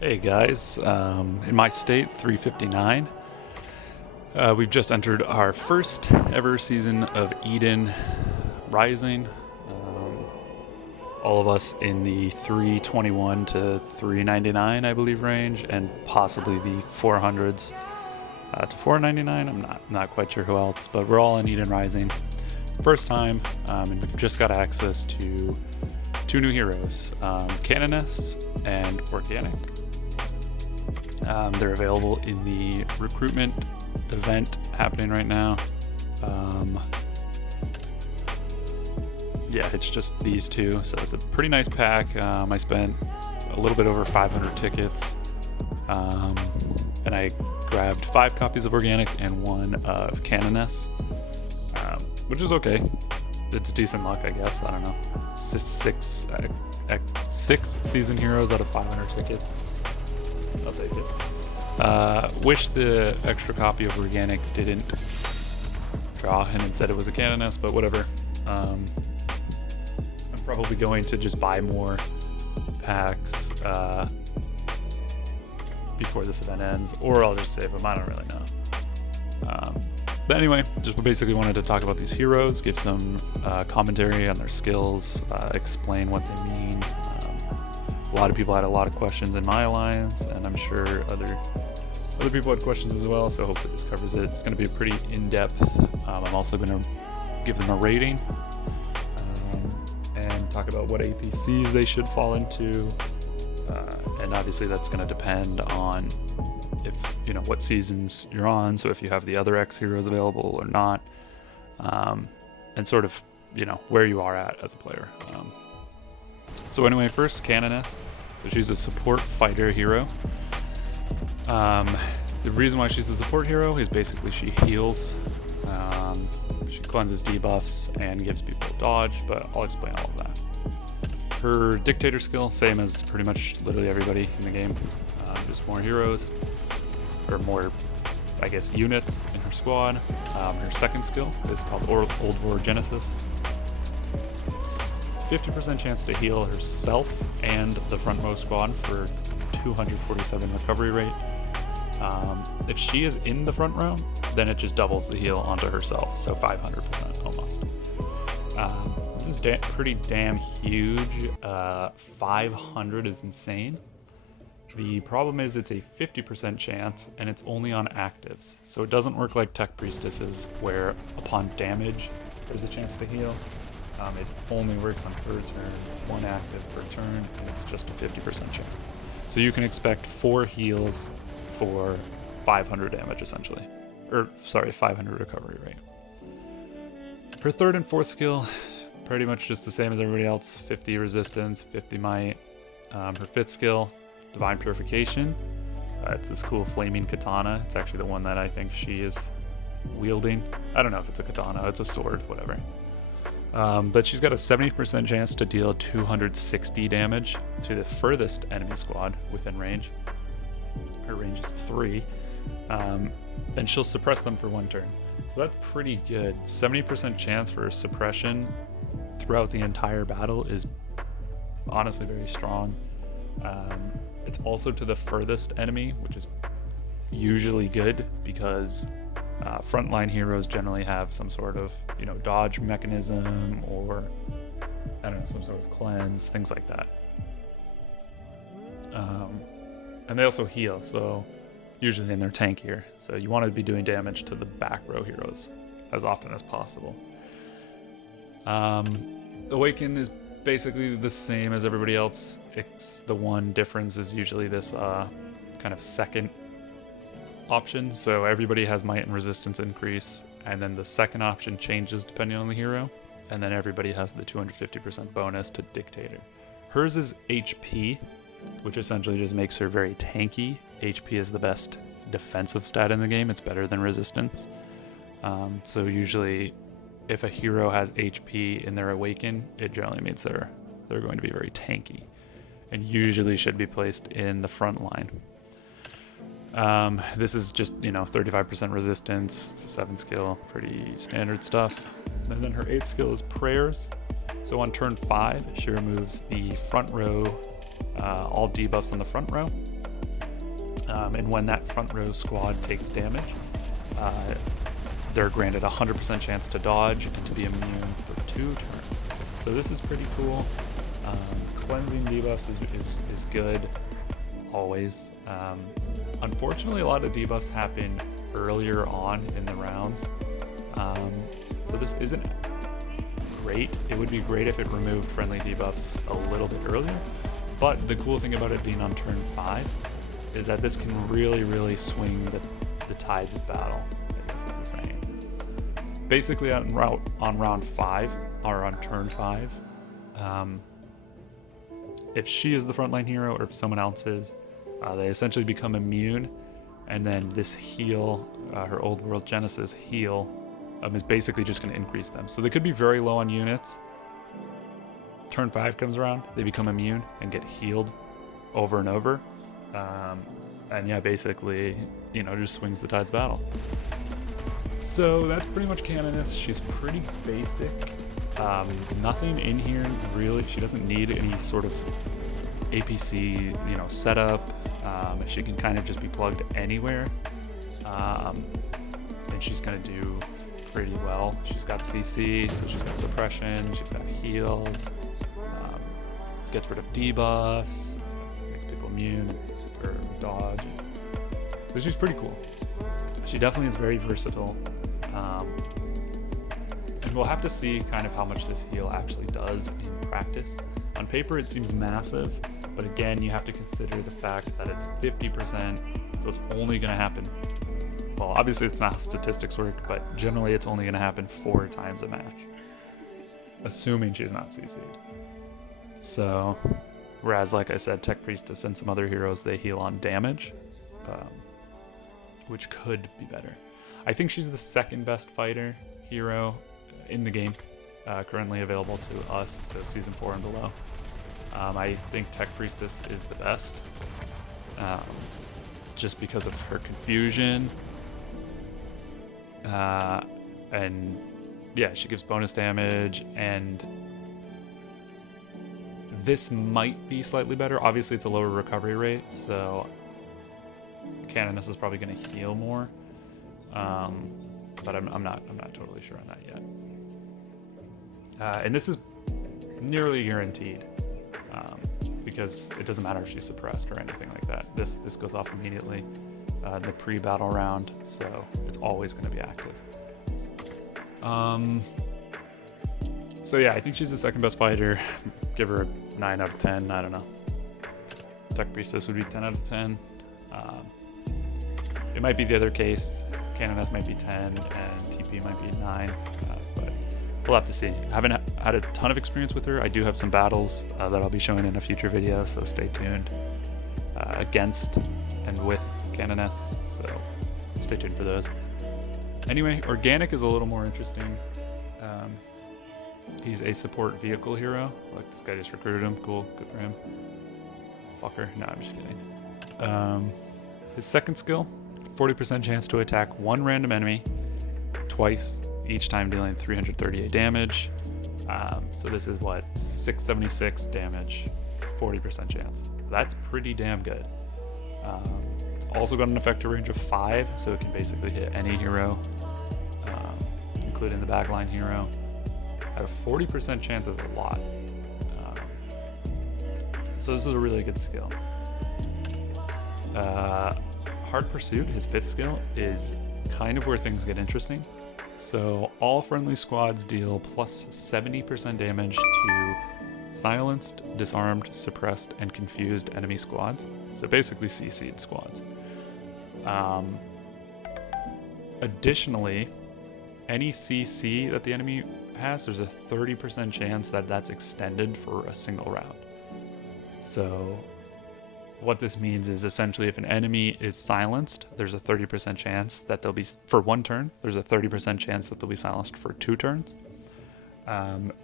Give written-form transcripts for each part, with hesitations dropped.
Hey guys, in my state, 359. We've just entered our first ever season of Eden Rising. All of us in the 321 to 399, I believe, range, and possibly the 400s to 499. I'm not quite sure who else, but we're all in Eden Rising. First time, and we've just got access to two new heroes, Cannoness and Organic. They're available in the recruitment event happening right now. Yeah, it's just these two, so it's a pretty nice pack. I spent a little bit over 500 tickets, and I grabbed 5 copies of Organic and 1 of Cannoness, which is okay. It's decent luck, I guess. I don't know. Six season heroes out of 500 tickets. I'll take it. Wish the extra copy of Organic didn't draw and instead it was a Cannoness, but whatever. I'm probably going to just buy more packs before this event ends, or I'll just save them. I don't really know. But anyway, just basically wanted to talk about these heroes, give some commentary on their skills, explain what they mean. A lot of people had a lot of questions in my alliance, and I'm sure other people had questions as well, so hopefully this covers it. It's going to be pretty in-depth. I'm also going to give them a rating and talk about what APCs they should fall into, and obviously that's going to depend on what seasons you're on, so if you have the other X heroes available or not, and sort of where you are at as a player. So anyway, first Cannoness. So she's a support fighter hero. The reason why she's a support hero is basically she heals, she cleanses debuffs and gives people dodge, but I'll explain all of that. Her dictator skill, same as pretty much literally everybody in the game, just more heroes, or more, I guess, units in her squad. Her second skill is called Old War Genesis. 50% chance to heal herself and the frontmost squad for 247 recovery rate. If she is in the front row, then it just doubles the heal onto herself, so 500% almost. This is pretty damn huge. 500 is insane. The problem is it's a 50% chance, and it's only on actives. So it doesn't work like Tech Priestesses, where upon damage, there's a chance to heal. It only works on per turn, 1 active per turn, and it's just a 50% chance. So you can expect 4 heals for 500 damage, essentially. 500 recovery rate. Her third and fourth skill, pretty much just the same as everybody else. 50 resistance, 50 might. Her fifth skill, Divine Purification. It's this cool flaming katana. It's actually the one that I think she is wielding. I don't know if it's a katana, it's a sword, whatever. But she's got a 70% chance to deal 260 damage to the furthest enemy squad within range. Her range is 3. And she'll suppress them for 1 turn. So that's pretty good. 70% chance for suppression throughout the entire battle is honestly very strong. It's also to the furthest enemy, which is usually good because frontline heroes generally have some sort of dodge mechanism, or I don't know, some sort of cleanse, things like that. And they also heal, so usually in their tankier, so you want to be doing damage to the back row heroes as often as possible. Awaken is basically the same as everybody else. The one difference is usually this kind of second option. So everybody has might and resistance increase, and then the second option changes depending on the hero, and then everybody has the 250% bonus to dictator. Hers is HP, which essentially just makes her very tanky. HP is the best defensive stat in the game. It's better than resistance. So usually if a hero has HP in their Awaken, it generally means they're going to be very tanky, and usually should be placed in the front line. This is just 35% resistance, 7 skill, pretty standard stuff. And then her 8th skill is Prayers. So on turn 5, she removes the front row, all debuffs in the front row, And when that front row squad takes damage, they're granted a 100% chance to dodge and to be immune for 2 turns. So this is pretty cool. Cleansing debuffs is good, always. Unfortunately, a lot of debuffs happen earlier on in the rounds. So this isn't great. It would be great if it removed friendly debuffs a little bit earlier. But the cool thing about it being on turn 5 is that this can really swing the tides of battle, I guess is the saying. Basically on round 5, or on turn 5, if she is the frontline hero or if someone else is, they essentially become immune, and then this heal, her Old World Genesis heal, is basically just going to increase them. So they could be very low on units. Turn 5 comes around, they become immune and get healed over and over. And yeah, basically, just swings the tides of battle. So that's pretty much Cannoness. She's pretty basic. Nothing in here really. She doesn't need any sort of APC, setup. She can kind of just be plugged anywhere. And she's gonna do pretty well. She's got CC, so she's got suppression, she's got heals, gets rid of debuffs, makes people immune or dodge. So she's pretty cool. She definitely is very versatile. And we'll have to see kind of how much this heal actually does in practice. On paper, it seems massive, but again, you have to consider the fact that it's 50%, so it's only going to happen. Well, obviously it's not how statistics work, but generally it's only going to happen 4 times a match, assuming she's not CC'd. So, whereas like I said, Tech Priestess and some other heroes, they heal on damage, which could be better. I think she's the second best fighter hero in the game, currently available to us, so Season 4 and below. I think Tech Priestess is the best, just because of her confusion. And yeah, she gives bonus damage, and this might be slightly better. Obviously it's a lower recovery rate, so Cannoness is probably going to heal more, but I'm not totally sure on that yet. And this is nearly guaranteed, because it doesn't matter if she's suppressed or anything like that. This goes off immediately in the pre-battle round, so it's always going to be active. So yeah, I think she's the second best fighter. Give her a 9 out of 10. I don't know. Tech Priestess would be 10 out of 10. It might be the other case. Cannoness might be 10 and TP might be 9, but we'll have to see. I haven't had a ton of experience with her. I do have some battles that I'll be showing in a future video, so stay tuned. Against and with Cannoness, so stay tuned for those. Anyway, Organic is a little more interesting. He's a support vehicle hero. Like, this guy just recruited him. Cool, good for him. Fucker. No, I'm just kidding. His second skill, 40% chance to attack one random enemy twice, each time dealing 338 damage. So this is what, 676 damage, 40% chance. That's pretty damn good. It's also got an effective range of 5, so it can basically hit any hero, including the backline hero. At a 40% chance is a lot. So this is a really good skill. Hard Pursuit, his 5th skill, is kind of where things get interesting. So all friendly squads deal plus 70% damage to silenced, disarmed, suppressed, and confused enemy squads. So basically CC'd squads. Additionally, any CC that the enemy has, there's a 30% chance that that's extended for a single round. So what this means is essentially if an enemy is silenced, there's a 30% chance that they'll be, for 1 turn, there's a 30% chance that they'll be silenced for 2 turns.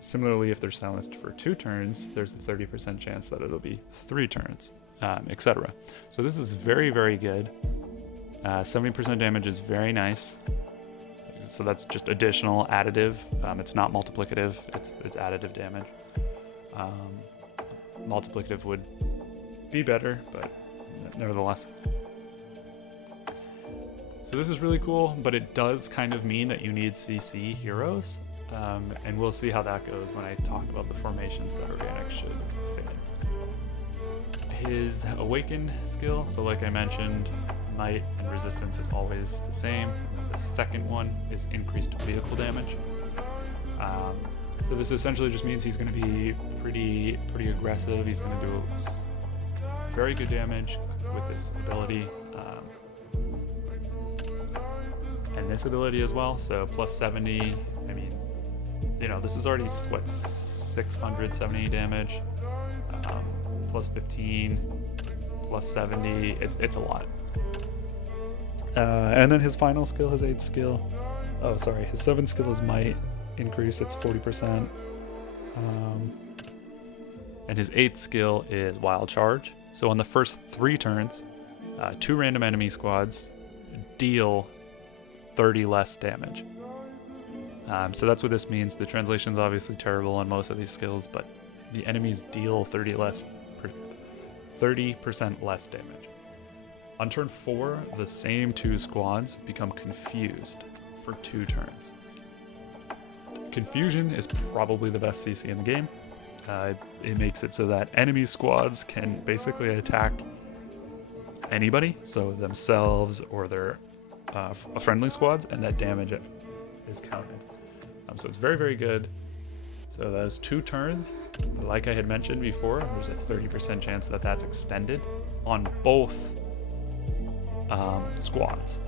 Similarly, if they're silenced for 2 turns, there's a 30% chance that it'll be 3 turns, etc. So this is very, very good. 70% damage is very nice. So that's just additional additive. It's not multiplicative, it's additive damage. Multiplicative would be better, but nevertheless, So this is really cool, but it does kind of mean that you need CC heroes, and we'll see how that goes when I talk about the formations that Organic should fit in. His Awaken skill, so like I mentioned, Might and Resistance is always the same. The second one is increased vehicle damage. So this essentially just means he's going to be pretty aggressive. He's going to do very good damage with this ability. And this ability as well, so plus 70, I mean, this is already, what, 670 damage, plus 15, plus 70, it's a lot. And then his final skill, his 8th skill, his 7th skill is Might increase, it's 40%. And his 8th skill is Wild Charge. So on the first 3 turns, 2 random enemy squads deal 30 less damage. So that's what this means. The translation's obviously terrible on most of these skills, but the enemies deal 30% less damage. On turn 4, the same 2 squads become confused for 2 turns. Confusion is probably the best CC in the game. It makes it so that enemy squads can basically attack anybody, so themselves or their friendly squads, and that damage is counted. So it's very, very good. So those 2 turns, like I had mentioned before, there's a 30% chance that that's extended on both squads.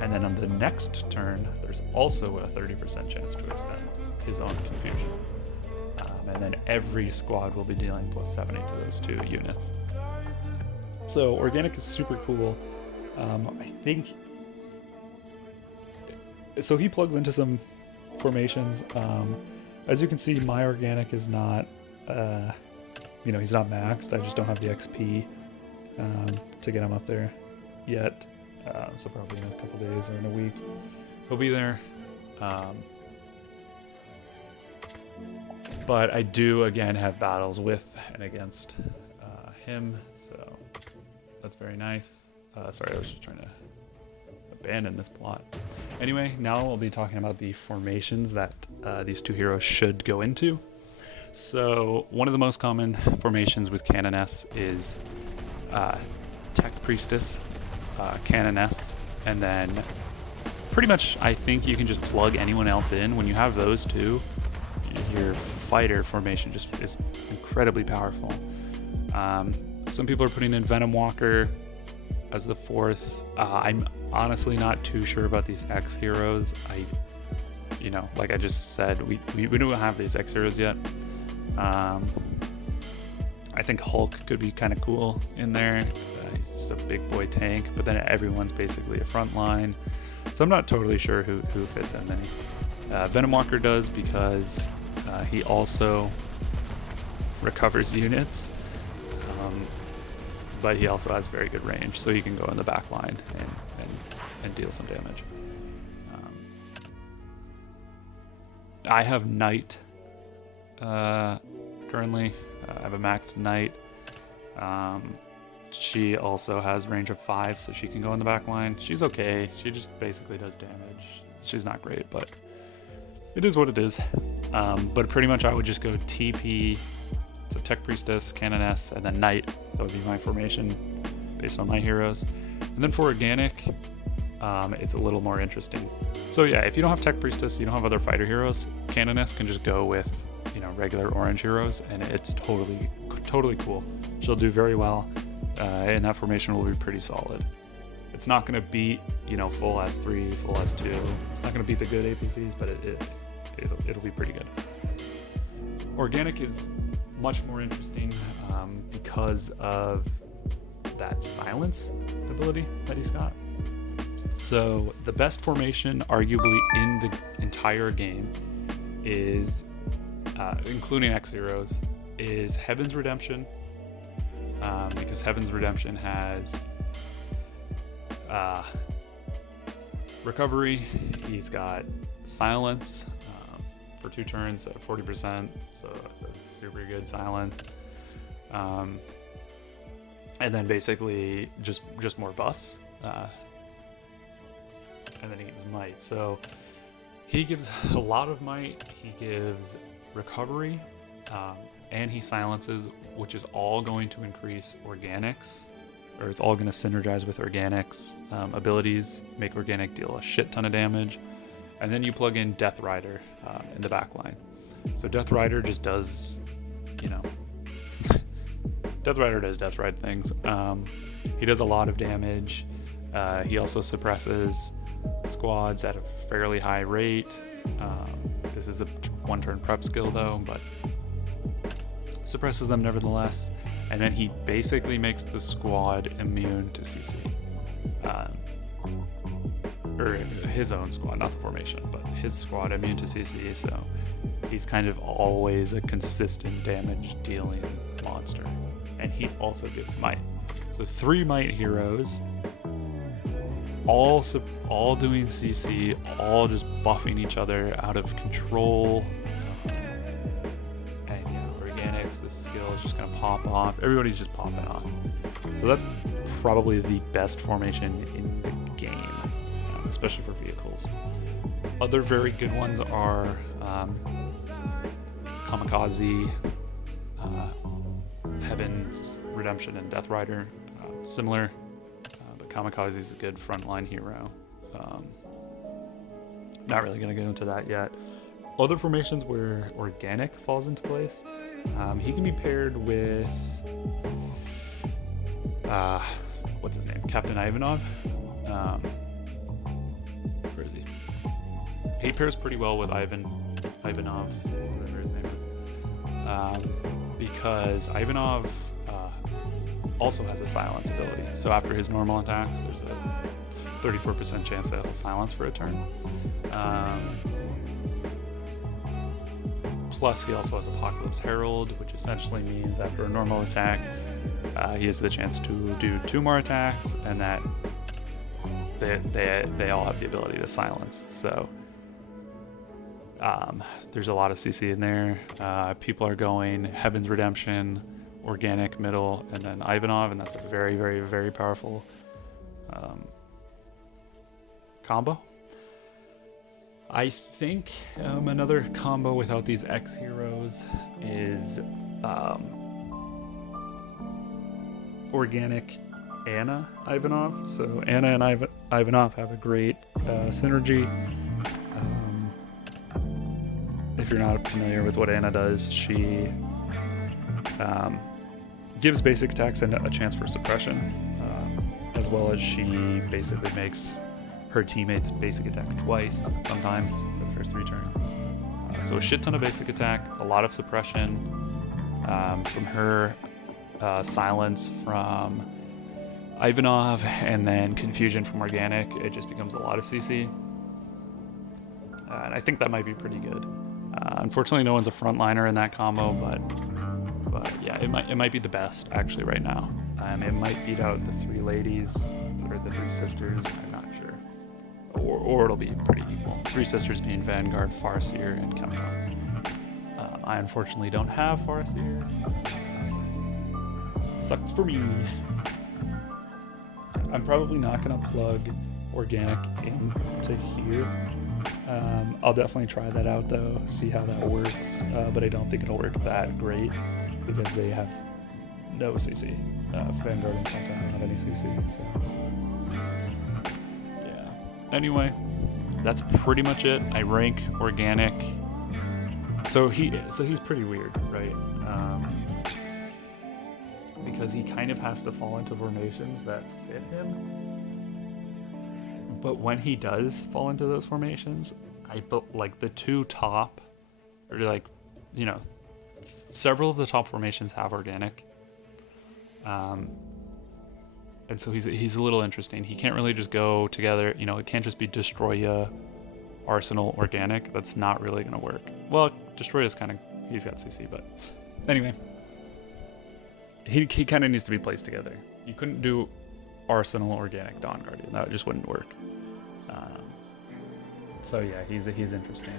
And then on the next turn, there's also a 30% chance to extend his own Confusion. And then every squad will be dealing plus 70 to those 2 units. So Organic is super cool. I think so. He plugs into some formations. As you can see, my Organic is not, he's not maxed. I just don't have the XP to get him up there yet. So probably in a couple days or in a week, he'll be there. But I do again have battles with and against him, so that's very nice. Sorry, I was just trying to abandon this plot. Anyway, now we'll be talking about the formations that these 2 heroes should go into. So one of the most common formations with Cannoness is Tech Priestess, Cannoness, and then pretty much I think you can just plug anyone else in. When you have those 2, your fighter formation just is incredibly powerful. Some people are putting in Venom Walker as the 4th. I'm honestly not too sure about these X heroes. Like I just said, we don't have these X heroes yet. I think Hulk could be kind of cool in there. He's just a big boy tank, but then everyone's basically a front line. So I'm not totally sure who fits in there. Venom Walker does because he also recovers units. But he also has very good range, so he can go in the back line and deal some damage. I have Knight currently. I have a maxed Knight. She also has range of 5, so she can go in the back line. She's okay. She just basically does damage. She's not great, but it is what it is. But pretty much I would just go TP, so Tech Priestess, Cannoness, and then Knight. That would be my formation based on my heroes. And then for Organic, it's a little more interesting. So yeah, if you don't have Tech Priestess, you don't have other fighter heroes, Cannoness can just go with regular orange heroes, and it's totally cool. She'll do very well, and that formation will be pretty solid. It's not going to beat full S3, full S2. It's not going to beat the good APCs, but it'll be pretty good. Organic is much more interesting because of that silence ability that he's got. So the best formation arguably in the entire game is, including X heroes, is Heaven's Redemption, because Heaven's Redemption has recovery. He's got silence for 2 turns at 40%, so that's super good silence. And then basically just more buffs. and then he gives might. So he gives a lot of might, he gives recovery, and he silences, which is all going to increase organics, or it's all going to synergize with organics abilities, make organic deal a shit ton of damage. And then you plug in Death Rider in the back line. So Death Rider just does, Death Rider does Death Ride things. He does a lot of damage. He also suppresses squads at a fairly high rate. This is a one-turn prep skill though, but suppresses them nevertheless. And then he basically makes the squad immune to CC. Or his own squad, not the formation, but his squad immune to CC, so he's kind of always a consistent damage dealing monster. And he also gives might. So 3 might heroes, all doing CC, all just buffing each other out of control. And organics, this skill is just gonna pop off. Everybody's just popping off. So that's probably the best formation in the game, especially for vehicles. Other very good ones are Kamikaze, Heaven's Redemption, and Death Rider. Similar, but Kamikaze is a good frontline hero. Not really going to get into that yet. Other formations where organic falls into place, he can be paired with what's his name? Captain Ivanov. Where is he? He pairs pretty well with Ivanov, whatever his name is, because Ivanov also has a silence ability. So after his normal attacks, there's a 34% chance that he'll silence for a turn. Plus, he also has Apocalypse Herald, which essentially means after a normal attack, he has the chance to do 2 more attacks, and that they all have the ability to silence. So there's a lot of CC in there. People are going Heaven's Redemption, Organic middle, and then Ivanov, and that's a very, very, very powerful combo. I think another combo without these X heroes is Organic Anna Ivanov. So Anna and Ivanov have a great synergy. If you're not familiar with what Anna does, she gives basic attacks and a chance for suppression, as well as she basically makes her teammates basic attack twice, sometimes, for the first 3 turns. So a shit ton of basic attack, a lot of suppression from her, silence from Ivanov, and then confusion from Organic. It just becomes a lot of CC. And I think that might be pretty good. Unfortunately, no one's a frontliner in that combo, but yeah, it might be the best actually right now. It might beat out the 3 ladies or the 3 sisters. I'm not sure, or it'll be pretty equal. 3 sisters being Vanguard, Farseer, and Chemical. I unfortunately don't have Farseers. Sucks for me. I'm probably not gonna plug Organic into here. I'll definitely try that out though, see how that works, but I don't think it'll work that great because they have no CC. Vanguard and Chemical don't have any CC, so yeah. Anyway, that's pretty much it. I rank Organic. So he's pretty weird, right? Because he kind of has to fall into formations that fit him. But when he does fall into those formations, like the 2 top, or like, several of the top formations have Organic. And so he's a little interesting. He can't really just go together, it can't just be Destroya, Arsenal, Organic. That's not really going to work. Well, Destroya's he's got CC, but anyway. He kind of needs to be placed together. You couldn't do Arsenal, Organic, Dawn Guardian. That just wouldn't work. So yeah, he's interesting.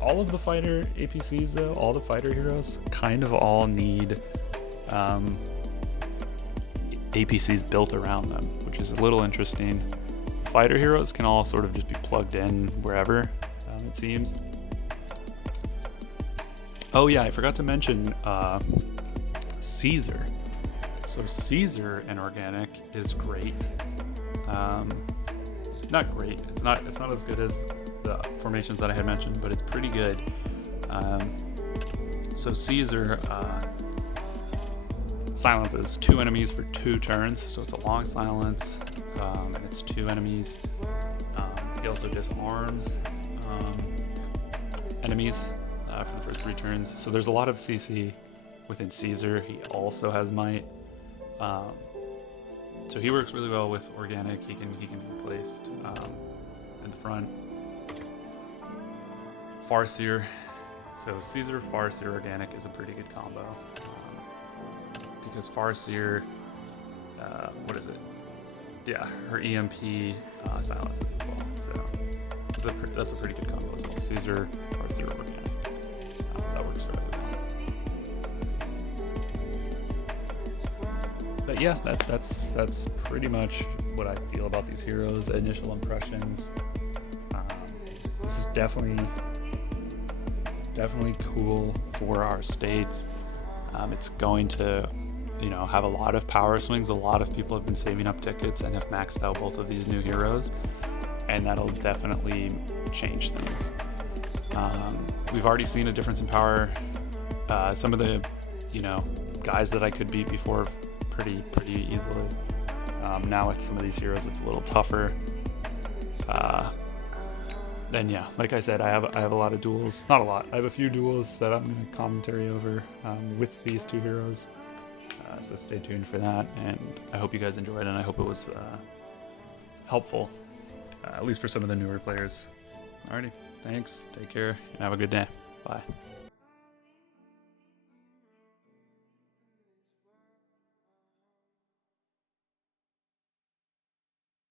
All of the fighter APCs though, all the fighter heroes kind of all need APCs built around them, which is a little interesting. fighter heroes can all sort of just be plugged in wherever, it seems. Oh yeah, I forgot to mention Caesar. So Caesar in organic is great. Not great. It's not as good as the formations that I had mentioned, but it's pretty good. So Caesar silences 2 enemies for 2 turns, so it's a long silence, and it's 2 enemies. He also disarms enemies for the first 3 turns. So there's a lot of CC within Caesar. He also has might. So he works really well with organic. He can be placed in the front. Farseer. So Caesar, Farseer, organic is a pretty good combo. Because Farseer, what is it? Yeah, her EMP silences as well. So that's a pretty good combo as well. Caesar, Farseer, organic. That works fairly well. But yeah, that's pretty much what I feel about these heroes. Initial impressions. This is definitely cool for our states. It's going to, have a lot of power swings. A lot of people have been saving up tickets and have maxed out both of these new heroes, and that'll definitely change things. We've already seen a difference in power. Some of the, guys that I could beat before pretty easily. Now with some of these heroes, it's a little tougher. Then yeah, like I said, I have a lot of duels. Not a lot. I have a few duels that I'm going to commentary over with these 2 heroes. So stay tuned for that, and I hope you guys enjoyed, and I hope it was helpful, at least for some of the newer players. Alrighty, thanks, take care, and have a good day. Bye.